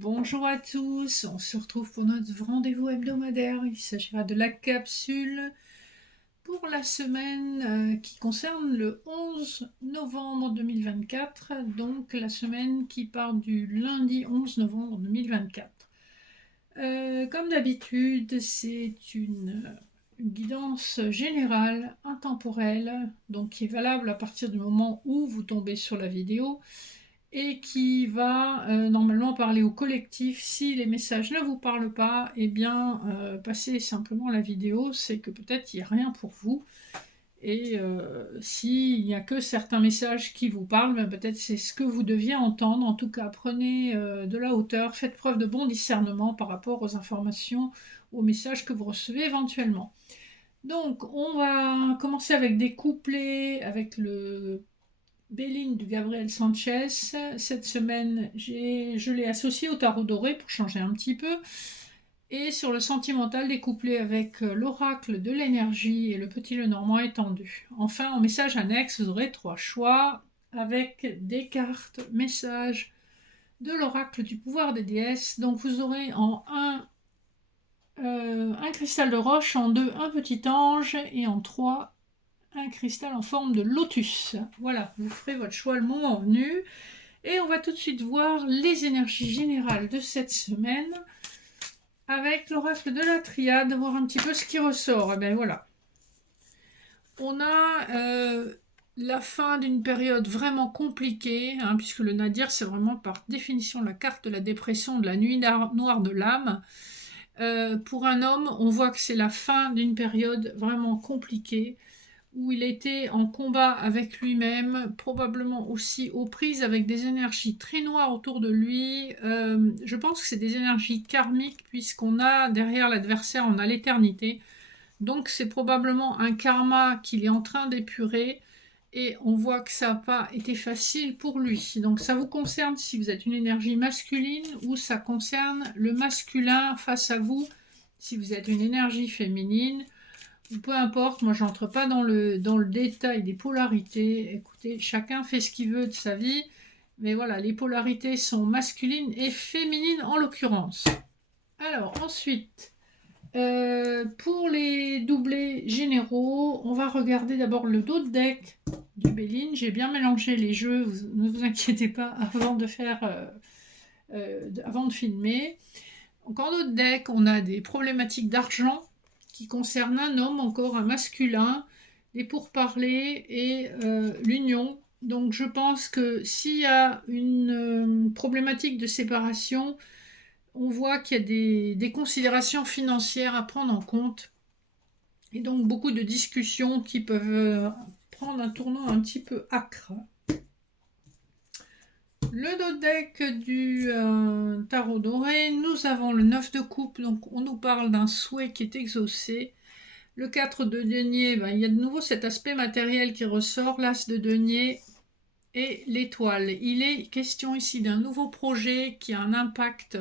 Bonjour à tous, on se retrouve pour notre rendez-vous hebdomadaire. Il s'agira de la capsule pour la semaine qui concerne le 11 novembre 2024, donc la semaine qui part du lundi 11 novembre 2024. Comme d'habitude, c'est une guidance générale, intemporelle, donc qui est valable à partir du moment où vous tombez sur la vidéo et qui va normalement parler au collectif. Si les messages ne vous parlent pas, eh bien, passez simplement la vidéo, c'est que peut-être il n'y a rien pour vous. Et s'il n'y a que certains messages qui vous parlent, ben peut-être c'est ce que vous deviez entendre. En tout cas, prenez de la hauteur, faites preuve de bon discernement par rapport aux informations, aux messages que vous recevez éventuellement. Donc, on va commencer avec des couplets, avec le Béline de Gabriel Sanchez. Cette semaine, je l'ai associé au tarot doré pour changer un petit peu. Et sur le sentimental, découplé avec l'oracle de l'énergie et le petit Lenormand étendu. Enfin, en message annexe, vous aurez 3 choix avec des cartes messages de l'oracle du pouvoir des déesses. Donc vous aurez en 1 un cristal de roche, en 2 un petit ange et en 3 un cristal en forme de lotus. Voilà, vous ferez votre choix le moment venu. Et on va tout de suite voir les énergies générales de cette semaine avec l'oracle de la triade, voir un petit peu ce qui ressort. Et bien voilà. On a la fin d'une période vraiment compliquée, hein, puisque le nadir, c'est vraiment par définition la carte de la dépression, de la nuit noire de l'âme. Pour un homme, on voit que c'est la fin d'une période vraiment compliquée, où il était en combat avec lui-même, probablement aussi aux prises avec des énergies très noires autour de lui. Je pense que c'est des énergies karmiques, puisqu'on a derrière l'adversaire, on a l'éternité. Donc c'est probablement un karma qu'il est en train d'épurer, et on voit que ça n'a pas été facile pour lui. Donc ça vous concerne si vous êtes une énergie masculine, ou ça concerne le masculin face à vous si vous êtes une énergie féminine. Peu importe, moi j'entre pas dans le détail des polarités. Écoutez, chacun fait ce qu'il veut de sa vie, mais voilà, les polarités sont masculines et féminines en l'occurrence. Alors ensuite, pour les doublés généraux, on va regarder d'abord le dos de deck du Béline. J'ai bien mélangé les jeux, ne vous inquiétez pas avant de avant de filmer. Donc en dos de deck, on a des problématiques d'argent qui concerne un homme, encore un masculin, les pourparlers et l'union. Donc je pense que s'il y a une problématique de séparation, on voit qu'il y a des considérations financières à prendre en compte, et donc beaucoup de discussions qui peuvent prendre un tournant un petit peu âcre. Le dodeck du tarot doré, nous avons le 9 de coupe, donc on nous parle d'un souhait qui est exaucé. Le 4 de denier, il y a de nouveau cet aspect matériel qui ressort, l'as de denier et l'étoile. Il est question ici d'un nouveau projet qui a un impact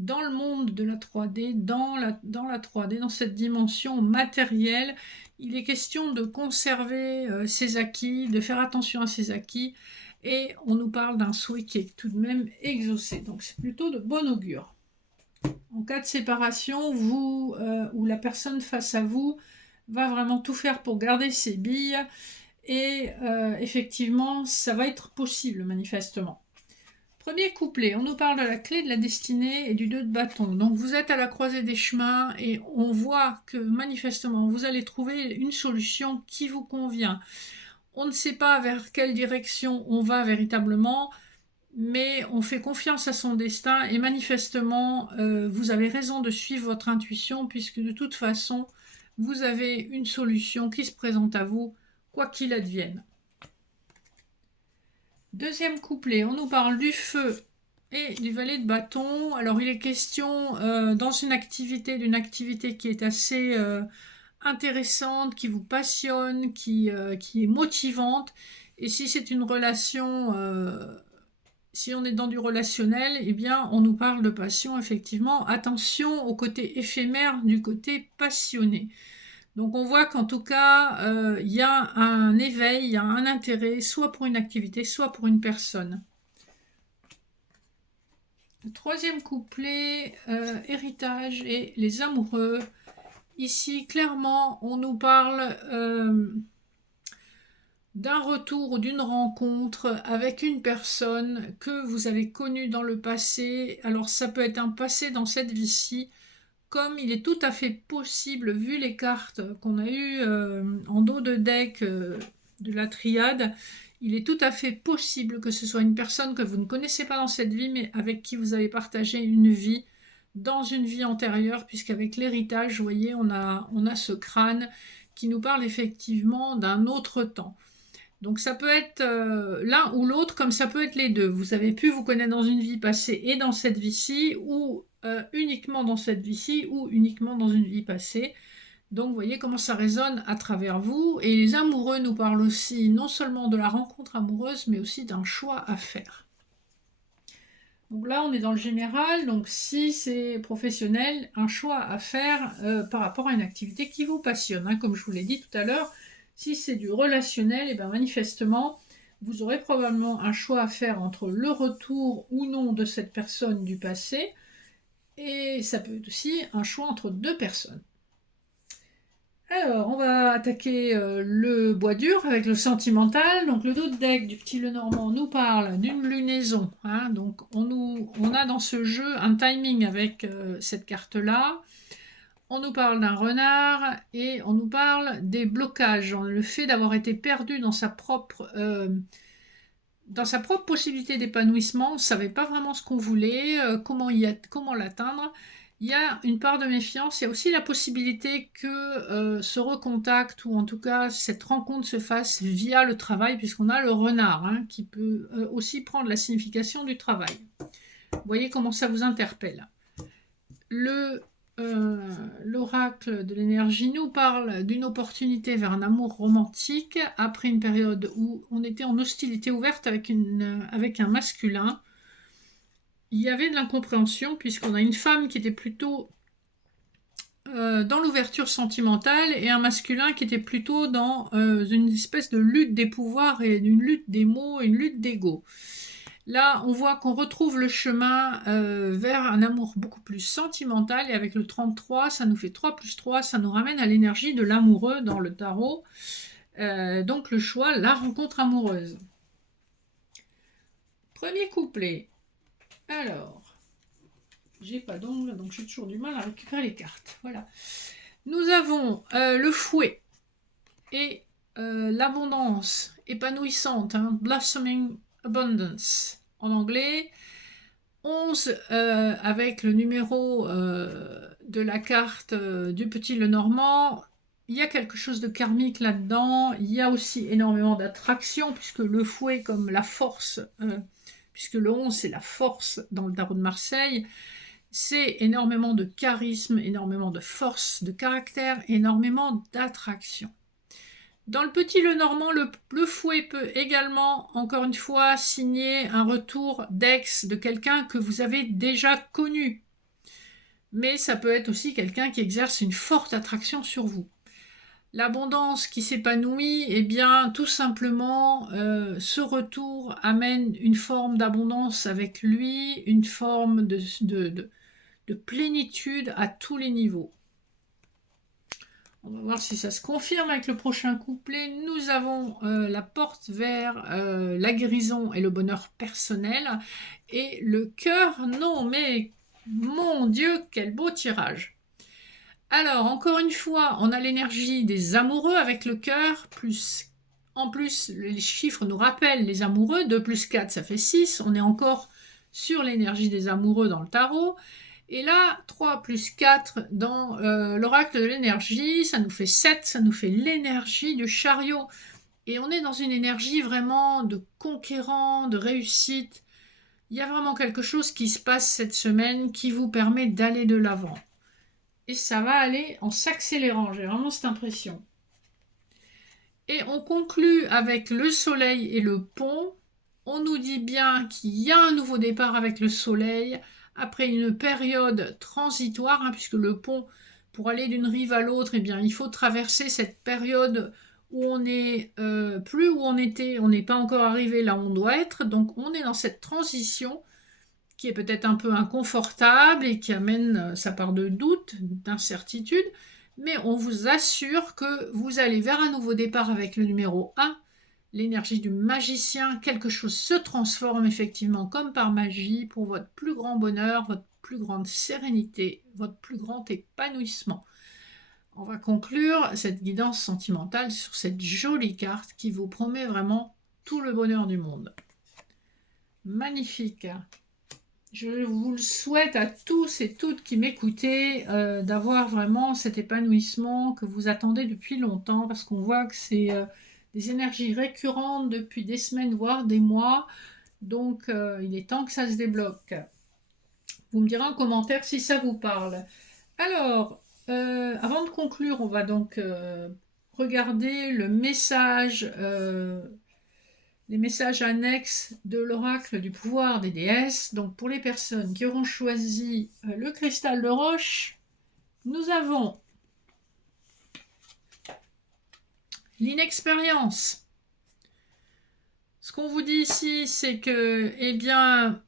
dans le monde de la 3D, dans la 3D, dans cette dimension matérielle. Il est question de conserver ses acquis, de faire attention à ses acquis, et on nous parle d'un souhait qui est tout de même exaucé. Donc c'est plutôt de bon augure. En cas de séparation, vous ou la personne face à vous va vraiment tout faire pour garder ses billes, et effectivement, ça va être possible manifestement. Premier couplet, on nous parle de la clé de la destinée et du 2 de bâton. Donc vous êtes à la croisée des chemins et on voit que manifestement vous allez trouver une solution qui vous convient. On ne sait pas vers quelle direction on va véritablement, mais on fait confiance à son destin, et manifestement vous avez raison de suivre votre intuition, puisque de toute façon vous avez une solution qui se présente à vous, quoi qu'il advienne. Deuxième couplet, on nous parle du feu et du valet de bâton. Alors il est question dans d'une activité qui est assez intéressante, qui vous passionne, qui est motivante. Et si c'est une relation, si on est dans du relationnel, eh bien on nous parle de passion, effectivement. Attention au côté éphémère du côté passionné. Donc on voit qu'en tout cas, il y a un éveil, il y a un intérêt, soit pour une activité, soit pour une personne. Le troisième couplet, héritage et les amoureux. Ici, clairement, on nous parle d'un retour ou d'une rencontre avec une personne que vous avez connue dans le passé. Alors ça peut être un passé dans cette vie-ci, comme il est tout à fait possible, vu les cartes qu'on a eues en dos de deck de la triade, il est tout à fait possible que ce soit une personne que vous ne connaissez pas dans cette vie, mais avec qui vous avez partagé une vie dans une vie antérieure, puisqu'avec l'héritage, vous voyez, on a ce crâne qui nous parle effectivement d'un autre temps. Donc ça peut être l'un ou l'autre, comme ça peut être les deux. Vous avez pu vous connaître dans une vie passée et dans cette vie-ci, ou uniquement dans cette vie-ci, ou uniquement dans une vie passée. Donc vous voyez comment ça résonne à travers vous. Et les amoureux nous parlent aussi non seulement de la rencontre amoureuse, mais aussi d'un choix à faire. Donc là, on est dans le général. Donc si c'est professionnel, un choix à faire par rapport à une activité qui vous passionne, hein, comme je vous l'ai dit tout à l'heure. Si c'est du relationnel, et bien manifestement, vous aurez probablement un choix à faire entre le retour ou non de cette personne du passé, et ça peut être aussi un choix entre deux personnes. Alors, on va attaquer le bois dur avec le sentimental. Donc, le dos de deck du petit Lenormand nous parle d'une lunaison, hein. Donc, on a dans ce jeu un timing avec cette carte-là. On nous parle d'un renard et on nous parle des blocages, le fait d'avoir été perdu dans sa propre possibilité d'épanouissement. On ne savait pas vraiment ce qu'on voulait, comment l'atteindre. Il y a une part de méfiance. Il y a aussi la possibilité que ce recontact, ou en tout cas cette rencontre, se fasse via le travail, puisqu'on a le renard, hein, qui peut aussi prendre la signification du travail. Vous voyez comment ça vous interpelle. L'oracle de l'énergie nous parle d'une opportunité vers un amour romantique après une période où on était en hostilité ouverte avec un masculin. Il y avait de l'incompréhension, puisqu'on a une femme qui était plutôt dans l'ouverture sentimentale et un masculin qui était plutôt dans une espèce de lutte des pouvoirs et une lutte des mots, une lutte d'ego. Là, on voit qu'on retrouve le chemin vers un amour beaucoup plus sentimental, et avec le 33, ça nous fait 3 plus 3, ça nous ramène à l'énergie de l'amoureux dans le tarot. Donc le choix, la rencontre amoureuse. Premier couplet. Alors, j'ai pas d'ongle, donc j'ai toujours du mal à récupérer les cartes. Voilà. Nous avons le fouet et l'abondance épanouissante, hein, blossoming abundance en anglais. 11 avec le numéro de la carte du petit Lenormand. Il y a quelque chose de karmique là-dedans. Il y a aussi énormément d'attraction, puisque le fouet, comme la force, puisque le 11 c'est la force dans le tarot de Marseille, c'est énormément de charisme, énormément de force, de caractère, énormément d'attraction. Dans le petit Lenormand, le fouet peut également, encore une fois, signer un retour d'ex de quelqu'un que vous avez déjà connu. Mais ça peut être aussi quelqu'un qui exerce une forte attraction sur vous. L'abondance qui s'épanouit, eh bien, tout simplement, ce retour amène une forme d'abondance avec lui, une forme de plénitude à tous les niveaux. On va voir si ça se confirme avec le prochain couplet. Nous avons la porte vers la guérison et le bonheur personnel. Et le cœur, non, mais mon Dieu, quel beau tirage. Alors, encore une fois, on a l'énergie des amoureux avec le cœur, plus... En plus, les chiffres nous rappellent les amoureux. 2 plus 4, ça fait 6. On est encore sur l'énergie des amoureux dans le tarot. Et là, 3 plus 4 dans l'oracle de l'énergie, ça nous fait 7, ça nous fait l'énergie du chariot. Et on est dans une énergie vraiment de conquérant, de réussite. Il y a vraiment quelque chose qui se passe cette semaine qui vous permet d'aller de l'avant. Et ça va aller en s'accélérant, j'ai vraiment cette impression. Et on conclut avec le soleil et le pont. On nous dit bien qu'il y a un nouveau départ avec le soleil, après une période transitoire, hein, puisque le pont, pour aller d'une rive à l'autre, eh bien, il faut traverser cette période où on n'est plus où on était, on n'est pas encore arrivé là où on doit être, donc on est dans cette transition qui est peut-être un peu inconfortable et qui amène sa part de doute, d'incertitude, mais on vous assure que vous allez vers un nouveau départ avec le numéro 1, l'énergie du magicien. Quelque chose se transforme effectivement comme par magie pour votre plus grand bonheur, votre plus grande sérénité, votre plus grand épanouissement. On va conclure cette guidance sentimentale sur cette jolie carte qui vous promet vraiment tout le bonheur du monde. Magnifique. Je vous le souhaite à tous et toutes qui m'écoutez d'avoir vraiment cet épanouissement que vous attendez depuis longtemps, parce qu'on voit que c'est des énergies récurrentes depuis des semaines, voire des mois. Donc, il est temps que ça se débloque. Vous me direz en commentaire si ça vous parle. Alors, avant de conclure, on va donc regarder le message, les messages annexes de l'oracle du pouvoir des déesses. Donc, pour les personnes qui auront choisi le cristal de roche, nous avons l'inexpérience. Ce qu'on vous dit ici, c'est que, eh bien,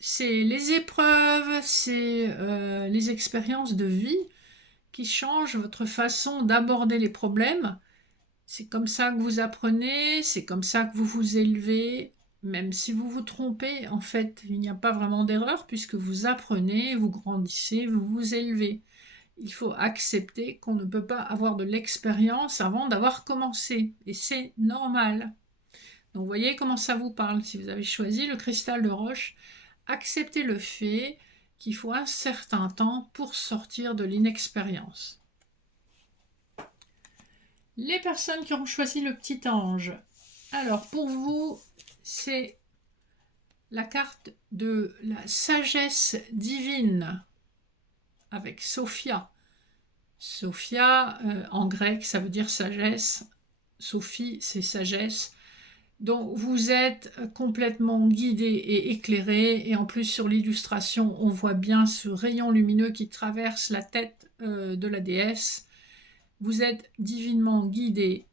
c'est les épreuves, c'est les expériences de vie qui changent votre façon d'aborder les problèmes. C'est comme ça que vous apprenez, c'est comme ça que vous vous élevez. Même si vous vous trompez, en fait, il n'y a pas vraiment d'erreur puisque vous apprenez, vous grandissez, vous vous élevez. Il faut accepter qu'on ne peut pas avoir de l'expérience avant d'avoir commencé. Et c'est normal. Donc, vous voyez comment ça vous parle. Si vous avez choisi le cristal de roche, acceptez le fait qu'il faut un certain temps pour sortir de l'inexpérience. Les personnes qui ont choisi le petit ange. Alors, pour vous, c'est la carte de la sagesse divine avec Sophia. Sophia, en grec, ça veut dire sagesse. Sophie, c'est sagesse. Donc, vous êtes complètement guidé et éclairé. Et en plus, sur l'illustration, on voit bien ce rayon lumineux qui traverse la tête de la déesse. Vous êtes divinement guidé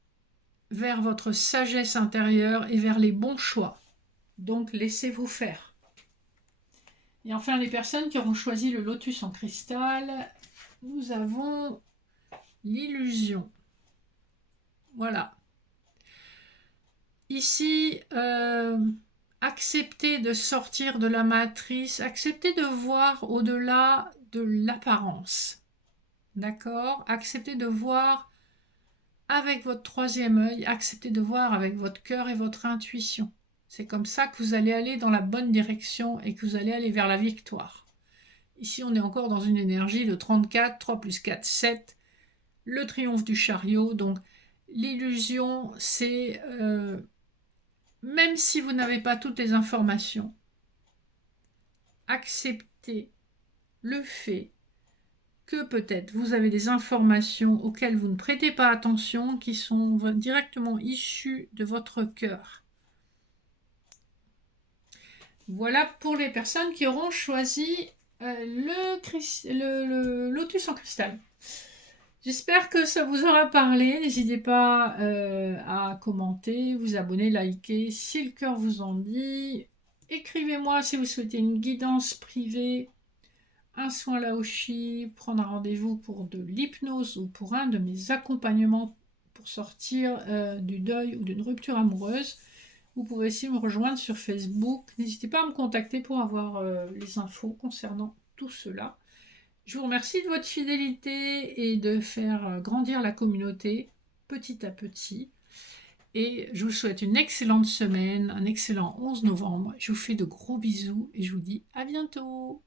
vers votre sagesse intérieure et vers les bons choix. Donc, laissez-vous faire. Et enfin, les personnes qui auront choisi le lotus en cristal, nous avons l'illusion. Voilà. Ici, acceptez de sortir de la matrice, acceptez de voir au-delà de l'apparence. D'accord? Acceptez de voir avec votre troisième œil, acceptez de voir avec votre cœur et votre intuition. C'est comme ça que vous allez aller dans la bonne direction et que vous allez aller vers la victoire. Ici, on est encore dans une énergie de 34, 3 plus 4, 7, le triomphe du chariot. Donc, l'illusion, c'est... même si vous n'avez pas toutes les informations, acceptez le fait que peut-être vous avez des informations auxquelles vous ne prêtez pas attention, qui sont directement issues de votre cœur. Voilà pour les personnes qui auront choisi le lotus en cristal. J'espère que ça vous aura parlé. N'hésitez pas à commenter, vous abonner, liker si le cœur vous en dit. Écrivez-moi si vous souhaitez une guidance privée, un soin Laoshi, prendre un rendez-vous pour de l'hypnose ou pour un de mes accompagnements pour sortir du deuil ou d'une rupture amoureuse. Vous pouvez aussi me rejoindre sur Facebook. N'hésitez pas à me contacter pour avoir les infos concernant tout cela. Je vous remercie de votre fidélité et de faire grandir la communauté petit à petit. Et je vous souhaite une excellente semaine, un excellent 11 novembre. Je vous fais de gros bisous et je vous dis à bientôt.